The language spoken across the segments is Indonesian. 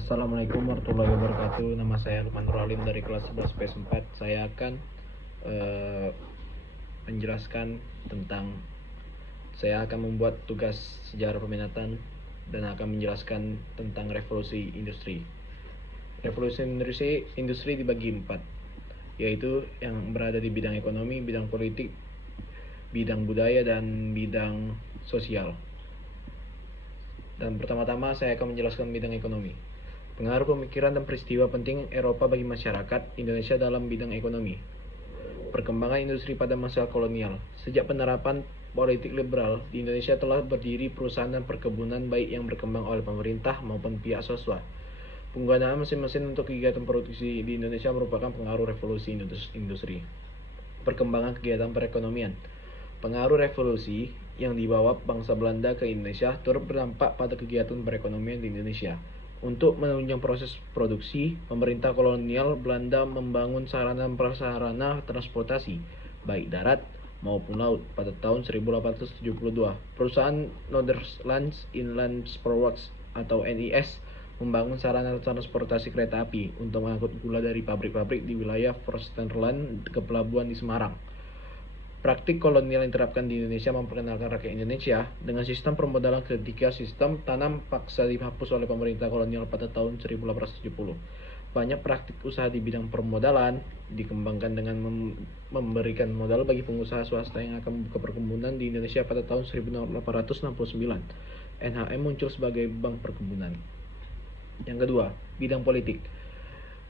Assalamualaikum warahmatullahi wabarakatuh. Nama saya Lukman Nuralim dari kelas 11 PS4. Saya akan menjelaskan tentang saya akan membuat tugas sejarah peminatan dan akan menjelaskan tentang revolusi industri. Revolusi industri dibagi 4, yaitu yang berada di bidang ekonomi, bidang politik, bidang budaya, dan bidang sosial. Dan pertama-tama saya akan menjelaskan bidang ekonomi. Pengaruh pemikiran dan peristiwa penting Eropa bagi masyarakat Indonesia dalam bidang ekonomi. Perkembangan industri pada masa kolonial. Sejak penerapan politik liberal, di Indonesia telah berdiri perusahaan dan perkebunan baik yang berkembang oleh pemerintah maupun pihak swasta. Penggunaan mesin-mesin untuk kegiatan produksi di Indonesia merupakan pengaruh revolusi industri. Perkembangan kegiatan perekonomian. Pengaruh revolusi yang dibawa bangsa Belanda ke Indonesia turut berdampak pada kegiatan perekonomian di Indonesia. Untuk menunjang proses produksi, pemerintah kolonial Belanda membangun sarana dan prasarana transportasi, baik darat maupun laut. Pada tahun 1872, perusahaan Netherlands Inland Spoorworks atau NIS membangun sarana transportasi kereta api untuk mengangkut gula dari pabrik-pabrik di wilayah Forsterland ke pelabuhan di Semarang. Praktik kolonial yang diterapkan di Indonesia memperkenalkan rakyat Indonesia dengan sistem permodalan ketika sistem tanam paksa dihapus oleh pemerintah kolonial pada tahun 1870. Banyak praktik usaha di bidang permodalan dikembangkan dengan memberikan modal bagi pengusaha swasta yang akan membuka perkebunan di Indonesia pada tahun 1869. NHM muncul sebagai bank perkebunan. Yang kedua, bidang politik.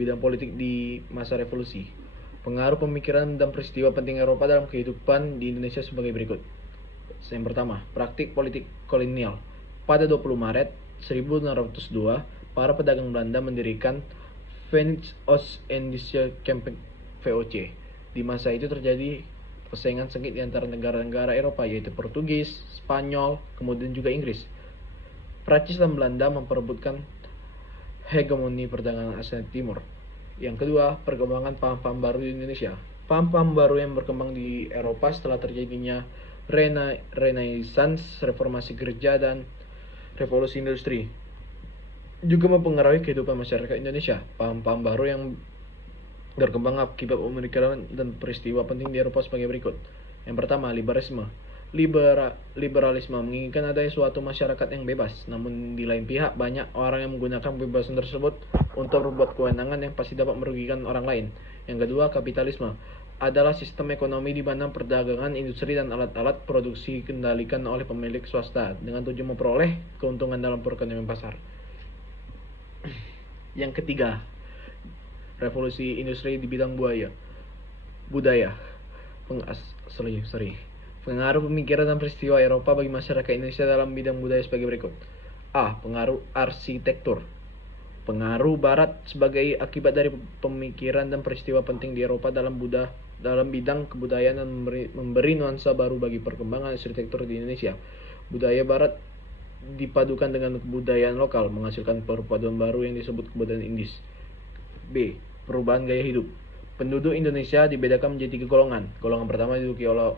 Bidang politik di masa revolusi. Pengaruh pemikiran dan peristiwa penting Eropa dalam kehidupan di Indonesia sebagai berikut. Yang pertama, praktik politik kolonial. Pada 20 Maret 1602, para pedagang Belanda mendirikan Verenigd Oost-Indische Compagnie (VOC). Di masa itu terjadi persaingan sengit di antara negara-negara Eropa, yaitu Portugis, Spanyol, kemudian juga Inggris. Prancis dan Belanda memperebutkan hegemoni perdagangan Asia Timur. Yang kedua, perkembangan paham-paham baru di Indonesia. Paham-paham baru yang berkembang di Eropa setelah terjadinya Renaissance, reformasi gereja, dan revolusi industri juga mempengaruhi kehidupan masyarakat Indonesia. Paham-paham baru yang berkembang akibat pemikiran dan peristiwa penting di Eropa sebagai berikut. Yang pertama, liberalisme. Liberalisme menginginkan adanya suatu masyarakat yang bebas, namun di lain pihak banyak orang yang menggunakan kebebasan tersebut untuk berbuat kewenangan yang pasti dapat merugikan orang lain. Yang kedua, kapitalisme adalah sistem ekonomi di mana perdagangan, industri, dan alat-alat produksi dikendalikan oleh pemilik swasta dengan tujuan memperoleh keuntungan dalam perekonomian pasar. Yang ketiga, revolusi industri di bidang budaya. Pengaruh pemikiran dan peristiwa Eropa bagi masyarakat Indonesia dalam bidang budaya sebagai berikut. A. Pengaruh arsitektur. Pengaruh Barat sebagai akibat dari pemikiran dan peristiwa penting di Eropa dalam bidang kebudayaan dan memberi nuansa baru bagi perkembangan arsitektur di Indonesia. Budaya Barat dipadukan dengan kebudayaan lokal, menghasilkan perpaduan baru yang disebut kebudayaan Indis. B. Perubahan gaya hidup. Penduduk Indonesia dibedakan menjadi 3 golongan. Golongan pertama diduduki oleh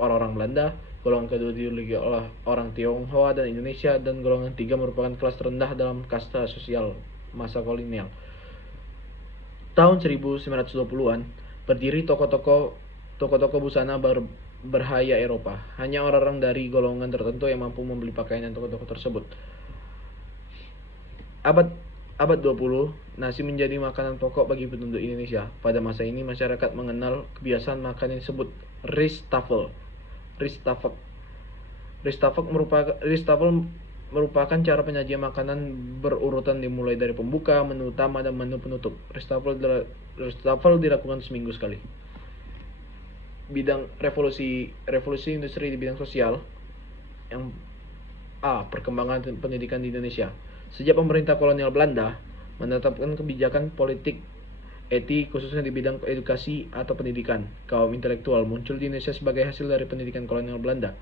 orang-orang Belanda, golongan kedua diduduki oleh orang Tionghoa dan Indonesia, dan golongan ketiga merupakan kelas terendah dalam kasta sosial masa kolonial. Tahun 1920-an, berdiri toko-toko busana berhaya Eropa. Hanya orang-orang dari golongan tertentu yang mampu membeli pakaian toko-toko tersebut. Abad 20, nasi menjadi makanan pokok bagi penduduk Indonesia. Pada masa ini, masyarakat mengenal kebiasaan makan yang disebut Riesstafel merupakan cara penyajian makanan berurutan dimulai dari pembuka, menu utama, dan menu penutup. Riesstafel dilakukan seminggu sekali. Bidang revolusi industri di bidang sosial. Yang A. Perkembangan pendidikan di Indonesia. Sejak pemerintah kolonial Belanda menetapkan kebijakan politik etik khususnya di bidang edukasi atau pendidikan, kaum intelektual muncul di Indonesia sebagai hasil dari pendidikan kolonial Belanda.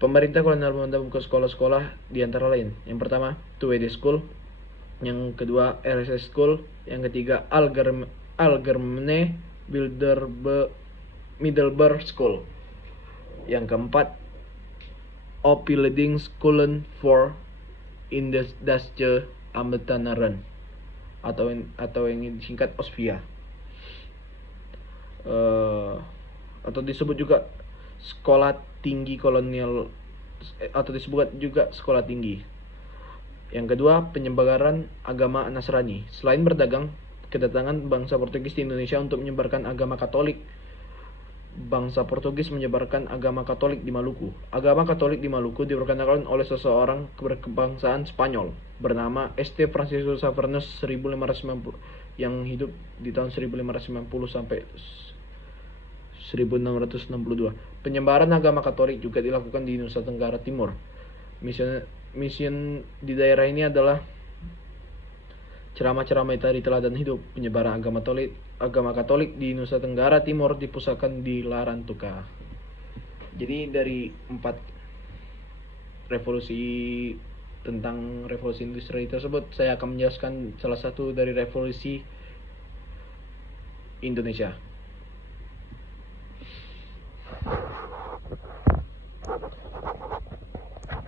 Pemerintah kolonial Belanda membuka sekolah-sekolah di antara lain. Yang pertama, Tweede School. Yang kedua, RSS School. Yang ketiga, Algemene Middelbare School. Yang keempat, Opleidingsscholen voor Indische Ambtenaren atau yang disingkat OSVIA, atau disebut juga sekolah tinggi kolonial, atau disebut juga sekolah tinggi. Yang kedua, penyebaran agama Nasrani. Selain berdagang, kedatangan bangsa Portugis di Indonesia untuk menyebarkan agama Katolik. Bangsa Portugis menyebarkan agama Katolik di Maluku. Agama Katolik di Maluku diperkenalkan oleh seseorang berkebangsaan Spanyol bernama Este Franciscus Savernus 1590 yang hidup di tahun 1590 sampai 1662. Penyebaran agama Katolik juga dilakukan di Nusa Tenggara Timur. Mission di daerah ini adalah ceramah-ceramah tari teladan hidup. Penyebaran agama Katolik di Nusa Tenggara Timur dipusatkan di Larantuka. Jadi dari 4 revolusi tentang revolusi industri tersebut, saya akan menjelaskan salah satu dari revolusi Indonesia.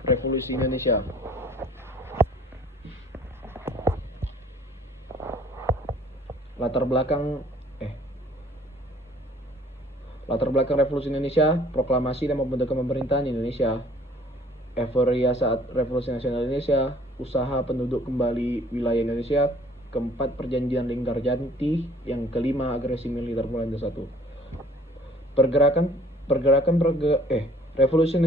Revolusi Indonesia. Latar belakang Revolusi Indonesia, proklamasi dan pembentukan pemerintahan Indonesia, euforia saat Revolusi Nasional Indonesia, usaha penduduk kembali wilayah Indonesia, keempat perjanjian Linggarjanti, yang kelima agresi militer Belanda 1. Revolusi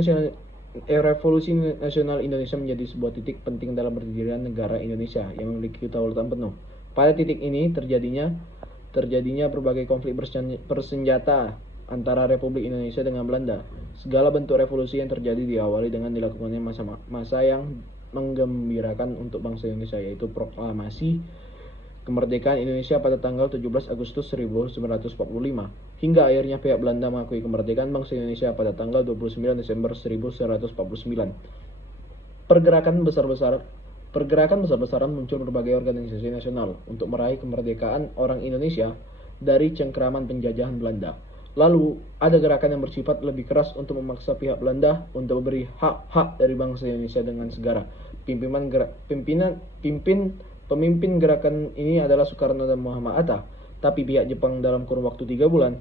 Nasional Indonesia menjadi sebuah titik penting dalam berdirinya negara Indonesia yang memiliki kedaulatan penuh. Pada titik ini terjadinya berbagai konflik bersenjata antara Republik Indonesia dengan Belanda. Segala bentuk revolusi yang terjadi diawali dengan dilakukannya masa yang menggembirakan untuk bangsa Indonesia, yaitu proklamasi kemerdekaan Indonesia pada tanggal 17 Agustus 1945, hingga akhirnya pihak Belanda mengakui kemerdekaan bangsa Indonesia pada tanggal 29 Desember 1949. Pergerakan besar-besaran muncul berbagai organisasi nasional untuk meraih kemerdekaan orang Indonesia dari cengkraman penjajahan Belanda. Lalu, ada gerakan yang bersifat lebih keras untuk memaksa pihak Belanda untuk memberi hak-hak dari bangsa Indonesia dengan segera. Pemimpin gerakan ini adalah Soekarno dan Muhammad Hatta. Tapi pihak Jepang dalam kurun waktu 3 bulan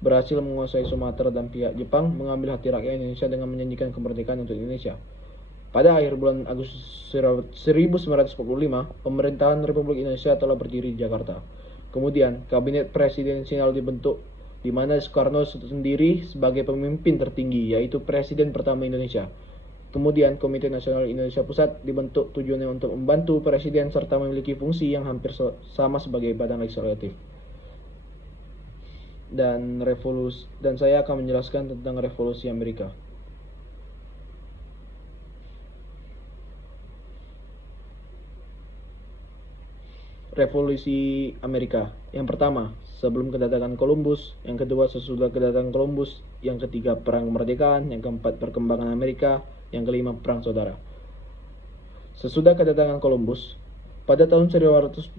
berhasil menguasai Sumatera, dan pihak Jepang mengambil hati rakyat Indonesia dengan menyanyikan kemerdekaan untuk Indonesia. Pada akhir bulan Agustus 1945, pemerintahan Republik Indonesia telah berdiri di Jakarta. Kemudian, kabinet presidensial dibentuk, di mana Soekarno sendiri sebagai pemimpin tertinggi, yaitu Presiden pertama Indonesia. Kemudian, Komite Nasional Indonesia Pusat dibentuk tujuannya untuk membantu Presiden serta memiliki fungsi yang hampir sama sebagai badan legislatif. Dan saya akan menjelaskan tentang revolusi Amerika. Revolusi Amerika. Yang pertama, sebelum kedatangan Columbus. Yang kedua, sesudah kedatangan Columbus. Yang ketiga, perang kemerdekaan. Yang keempat, perkembangan Amerika. Yang kelima, perang saudara. Sesudah kedatangan Columbus, pada tahun 1842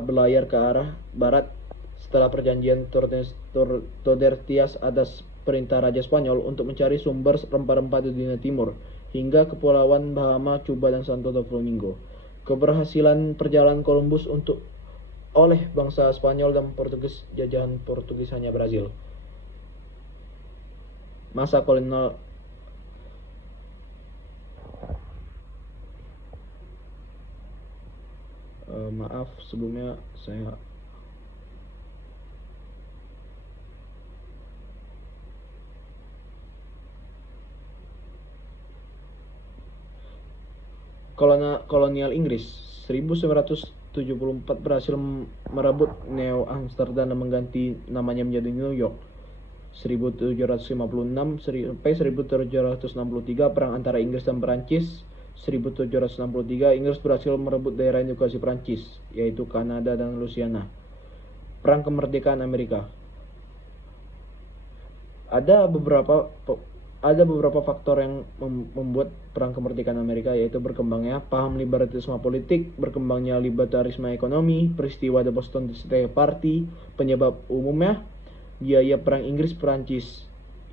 berlayar ke arah barat setelah perjanjian Tordesillas atas perintah Raja Spanyol untuk mencari sumber rempah-rempah di dunia timur hingga kepulauan Bahama, Cuba, dan Santo Domingo. Keberhasilan perjalanan Columbus oleh bangsa Spanyol dan Portugis, jajahan Portugis hanya Brazil. Masa kolonial maaf sebelumnya saya kolonial Inggris 1974 berhasil merebut New Amsterdam dan mengganti namanya menjadi New York. 1756 sampai 1763 perang antara Inggris dan Perancis. 1763 Inggris berhasil merebut daerah yang dikuasai Perancis, yaitu Kanada dan Louisiana. Perang kemerdekaan Amerika. Ada beberapa faktor yang membuat perang kemerdekaan Amerika, yaitu berkembangnya paham liberalisme politik, berkembangnya libertarisme ekonomi, peristiwa The Boston Tea Party, penyebab umumnya biaya perang Inggris-Perancis,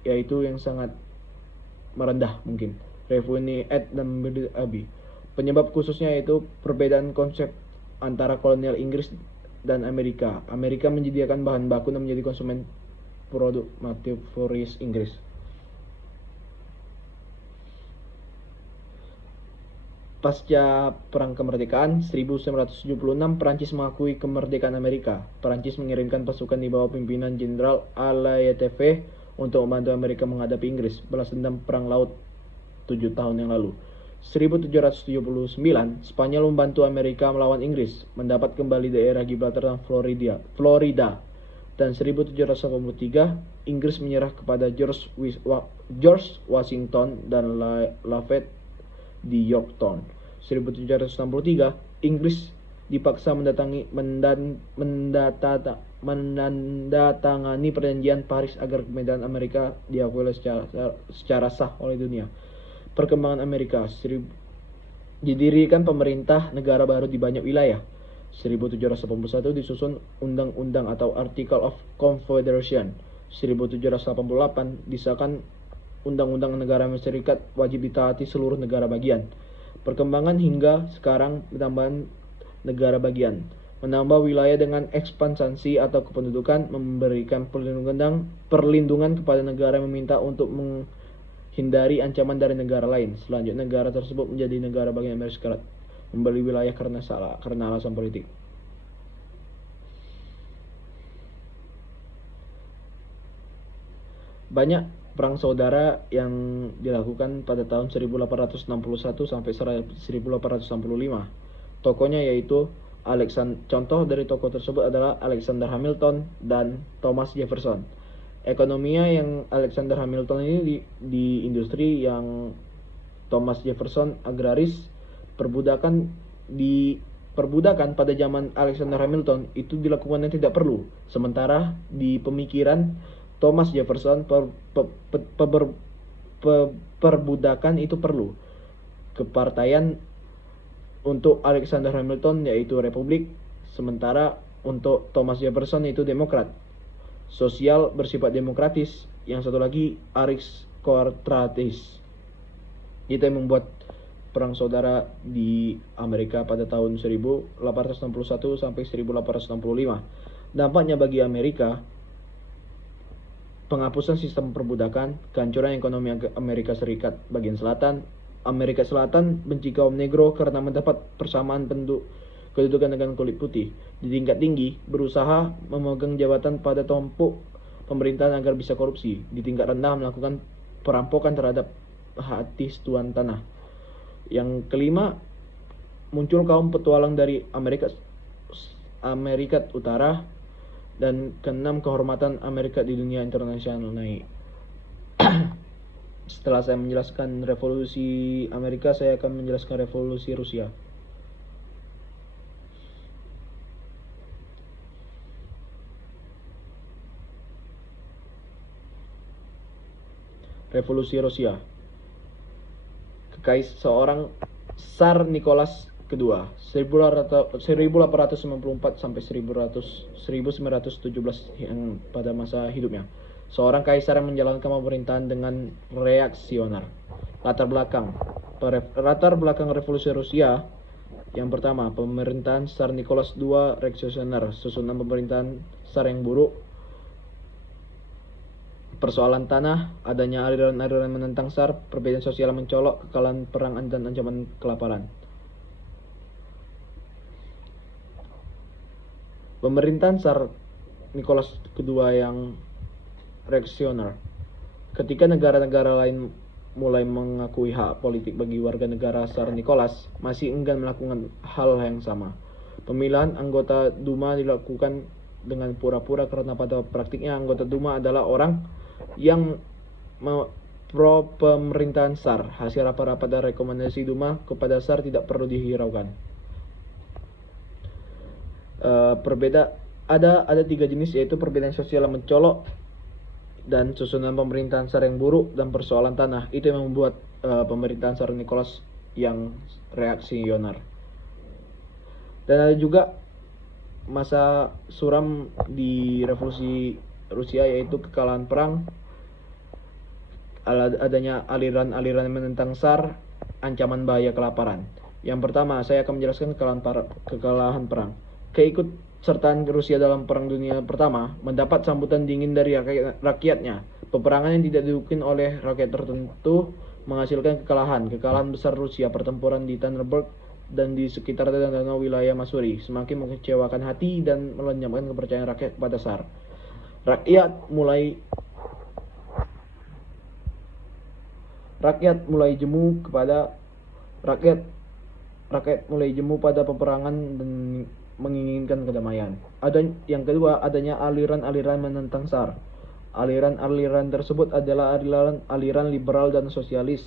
yaitu yang sangat merendah mungkin. Revenue Act dan Abbey. Penyebab khususnya yaitu perbedaan konsep antara kolonial Inggris dan Amerika. Amerika menyediakan bahan baku dan menjadi konsumen produk manufaktur Inggris. Pasca Perang Kemerdekaan 1976, Perancis mengakui kemerdekaan Amerika. Perancis mengirimkan pasukan di bawah pimpinan Jenderal Alayev untuk membantu Amerika menghadapi Inggris, balas dendam Perang Laut 7 tahun yang lalu. 1779, Spanyol membantu Amerika melawan Inggris, mendapat kembali daerah Gibraltar dan Florida. Dan 1783, Inggris menyerah kepada George Washington dan Lafayette di Yorktown. 1763, Inggris dipaksa menandatangani perjanjian Paris agar kemerdekaan Amerika diakui secara sah oleh dunia. Perkembangan Amerika, didirikan pemerintah negara baru di banyak wilayah. 1781 disusun Undang-Undang atau Article of Confederation. 1788 disahkan Undang-Undang Negara Amerika Serikat wajib ditaati seluruh negara bagian. Perkembangan hingga sekarang penambahan negara bagian, menambah wilayah dengan ekspansi atau kependudukan, memberikan perlindungan kepada negara yang meminta untuk menghindari ancaman dari negara lain. Selanjutnya negara tersebut menjadi negara bagian Amerika Serikat, membeli wilayah karena alasan politik. Banyak perang saudara yang dilakukan pada tahun 1861 sampai 1865. Tokohnya yaitu contoh dari tokoh tersebut adalah Alexander Hamilton dan Thomas Jefferson. Ekonominya yang Alexander Hamilton ini di industri, yang Thomas Jefferson agraris. Perbudakan pada zaman Alexander Hamilton itu dilakukan yang tidak perlu. Sementara di pemikiran Thomas Jefferson perbudakan itu perlu. Kepartaian untuk Alexander Hamilton yaitu Republik, sementara untuk Thomas Jefferson itu Demokrat. Sosial bersifat demokratis, yang satu lagi aristokratis. Itu yang membuat perang saudara di Amerika pada tahun 1861 sampai 1865. Dampaknya bagi Amerika: penghapusan sistem perbudakan, kehancuran ekonomi Amerika Serikat bagian selatan. Amerika Selatan benci kaum negro karena mendapat persamaan kedudukan dengan kulit putih. Di tingkat tinggi, berusaha memegang jabatan pada tumpuk pemerintahan agar bisa korupsi. Di tingkat rendah, melakukan perampokan terhadap hati tuan tanah. Yang kelima, muncul kaum petualang dari Amerika Utara. Dan keenam, kehormatan Amerika di dunia internasional naik. Setelah saya menjelaskan revolusi Amerika, saya akan menjelaskan revolusi Rusia. Revolusi Rusia. Seorang Tsar Nicholas II 1894 sampai 1917 yang pada masa hidupnya. Seorang kaisar yang menjalankan pemerintahan dengan reaksioner. Latar belakang revolusi Rusia. Yang pertama, pemerintahan Tsar Nicholas II reaksioner, susunan pemerintahan Tsar yang buruk, persoalan tanah, adanya aliran-aliran menentang Tsar, perbedaan sosial mencolok, kekalahan perang dan ancaman kelaparan. Pemerintahan Tsar Nicholas II yang reaksioner. Ketika negara-negara lain mulai mengakui hak politik bagi warga negara, Tsar Nicholas masih enggan melakukan hal yang sama. Pemilihan anggota Duma dilakukan dengan pura-pura karena pada praktiknya anggota Duma adalah orang yang pro pemerintahan Tsar. Hasil rapat-rapat dan rekomendasi Duma kepada Tsar tidak perlu dihiraukan. Ada 3 jenis, yaitu perbedaan sosial yang mencolok, dan susunan pemerintahan Tsar yang buruk, dan persoalan tanah. Itu yang membuat pemerintahan Tsar Nicholas yang reaksioner. Dan ada juga masa suram di revolusi Rusia, yaitu kekalahan perang, adanya aliran-aliran menentang Tsar, ancaman bahaya kelaparan. Yang pertama, saya akan menjelaskan kekalahan perang. Keikutsertaan Rusia dalam Perang Dunia Pertama mendapat sambutan dingin dari rakyatnya. Peperangan yang tidak didukung oleh rakyat tertentu menghasilkan kekalahan. Kekalahan besar Rusia, pertempuran di Tannenberg dan di sekitar danau wilayah Masuri semakin mengecewakan hati dan melenyapkan kepercayaan rakyat kepada Tsar. Rakyat mulai jemu pada peperangan dan menginginkan kedamaian. Yang kedua, adanya aliran-aliran menentang Tsar. Aliran-aliran tersebut adalah aliran liberal dan sosialis.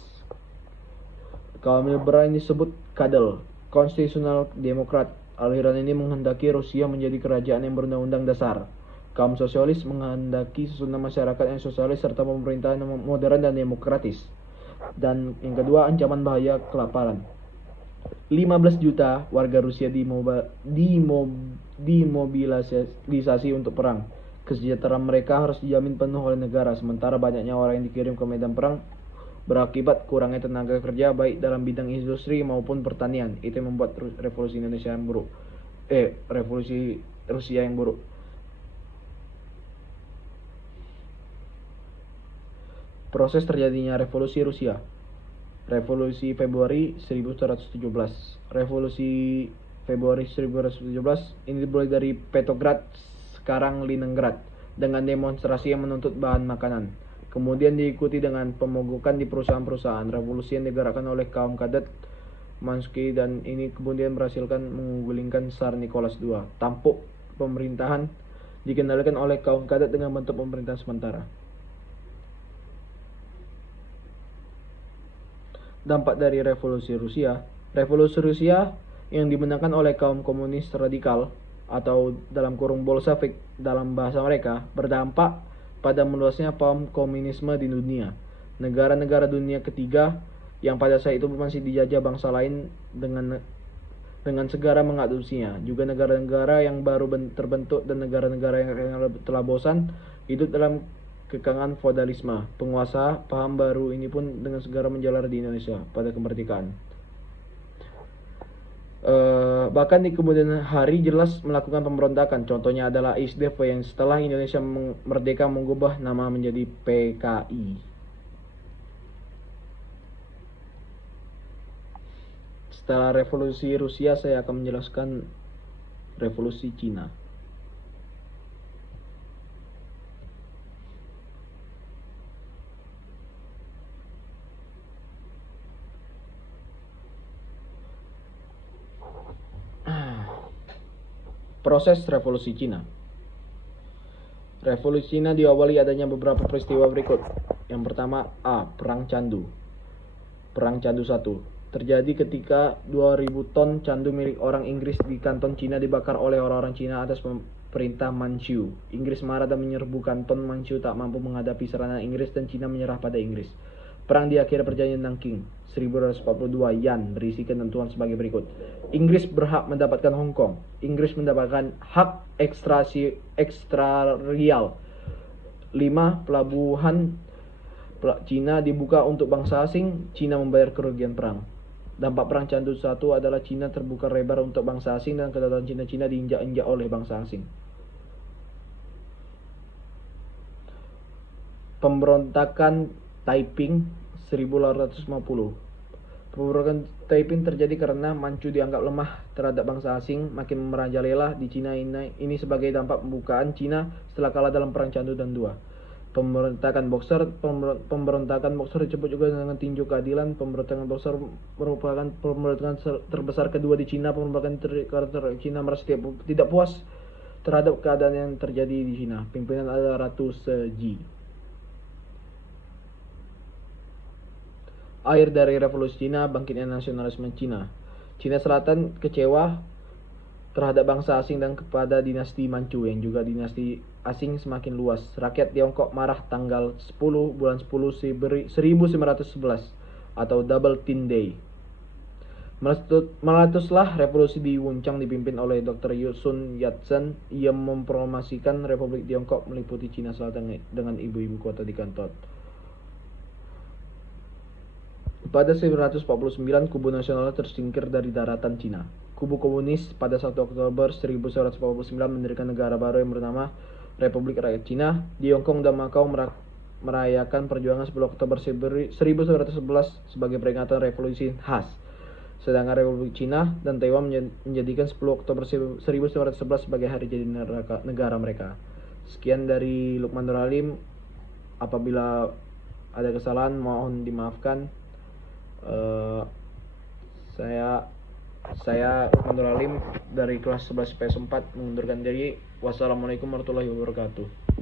Kaum liberal ini disebut Kadel, Konstitusional Demokrat. Aliran ini menghendaki Rusia menjadi kerajaan yang berundang-undang dasar. Kaum sosialis menghendaki susunan masyarakat yang sosialis serta pemerintahan yang modern dan demokratis. Dan yang kedua, ancaman bahaya kelaparan. 15 juta warga Rusia dimobilisasi untuk perang. Kesejahteraan mereka harus dijamin penuh oleh negara, sementara banyaknya orang yang dikirim ke medan perang berakibat kurangnya tenaga kerja baik dalam bidang industri maupun pertanian. Itu yang membuat revolusi Rusia yang buruk. Proses terjadinya revolusi Rusia. Revolusi Februari 1917. Revolusi Februari 1917 ini dimulai dari Petrograd, sekarang Leningrad, dengan demonstrasi yang menuntut bahan makanan. Kemudian diikuti dengan pemogokan di perusahaan-perusahaan. Revolusi yang digerakkan oleh kaum kadet Mansky dan ini kemudian berhasilkan menggulingkan Tsar Nicholas II. Tampuk pemerintahan dikendalikan oleh kaum kadet dengan bentuk pemerintahan sementara. Dampak dari revolusi Rusia. Revolusi Rusia yang dimenangkan oleh kaum komunis radikal atau dalam kurung Bolshevik dalam bahasa mereka berdampak pada meluasnya paham komunisme di dunia. Negara-negara dunia ketiga yang pada saat itu masih dijajah bangsa lain dengan segera mengadopsinya. Juga negara-negara yang baru terbentuk dan negara-negara yang telah bosan hidup dalam kekangan feodalisme. Penguasa paham baru ini pun dengan segera menjalar di Indonesia pada kemerdekaan. Bahkan di kemudian hari jelas melakukan pemberontakan. Contohnya adalah ISDF yang setelah Indonesia merdeka mengubah nama menjadi PKI. Setelah revolusi Rusia, saya akan menjelaskan revolusi Cina. Proses revolusi Cina. Revolusi Cina diawali adanya beberapa peristiwa berikut. Yang pertama, Perang Candu. Perang Candu 1 terjadi ketika 2000 ton candu milik orang Inggris di kanton Cina dibakar oleh orang-orang Cina atas perintah Manchu. Inggris marah dan menyerbu kanton. Manchu tak mampu menghadapi serangan Inggris dan Cina menyerah pada Inggris. Perang diakhiri perjanjian Nanking 1242 Yan berisi ketentuan sebagai berikut. Inggris berhak mendapatkan Hong Kong. Inggris mendapatkan hak ekstrarial. 5. Pelabuhan Cina dibuka untuk bangsa asing. Cina membayar kerugian perang. Dampak Perang Candu 1 adalah Cina terbuka lebar untuk bangsa asing dan kedaulatan Cina diinjak-injak oleh bangsa asing. Pemberontakan Taiping 1850. Pemberontakan Taiping terjadi karena Manchu dianggap lemah terhadap bangsa asing, makin merajalela di Cina ini sebagai dampak pembukaan Cina setelah kalah dalam Perang Candu dan II. Pemberontakan Boxer disebut juga dengan tinju keadilan. Pemberontakan Boxer merupakan pemberontakan terbesar kedua di Cina. Pemberontakan Cina merasa tidak puas terhadap keadaan yang terjadi di Cina. Pimpinan adalah Ratu Seji. Akhir dari revolusi Cina, bangkitnya nasionalisme Cina. Cina Selatan kecewa terhadap bangsa asing dan kepada dinasti Manchu yang juga dinasti asing semakin luas. Rakyat Tiongkok marah tanggal 10 bulan 10 1911 atau Double Tin Day. Meletuslah revolusi di Wuchang dipimpin oleh Dr. Sun Yat-sen. Ia mempromosikan Republik Tiongkok meliputi Cina Selatan dengan ibu kota di Kanton. Pada 1949, kubu nasional tersingkir dari daratan Cina. Kubu komunis pada 1 Oktober 1949 mendirikan negara baru yang bernama Republik Rakyat Cina. Di Hong Kong dan Macau merayakan perjuangan 10 Oktober 1911 sebagai peringatan revolusi khas. Sedangkan Republik Cina dan Taiwan menjadikan 10 Oktober 1911 sebagai hari jadi negara mereka. Sekian dari Lukman Nur Halim. Apabila ada kesalahan mohon dimaafkan. Saya Lukman Nur Halim dari kelas 11 PS4 mengundurkan diri. Wassalamualaikum warahmatullahi wabarakatuh.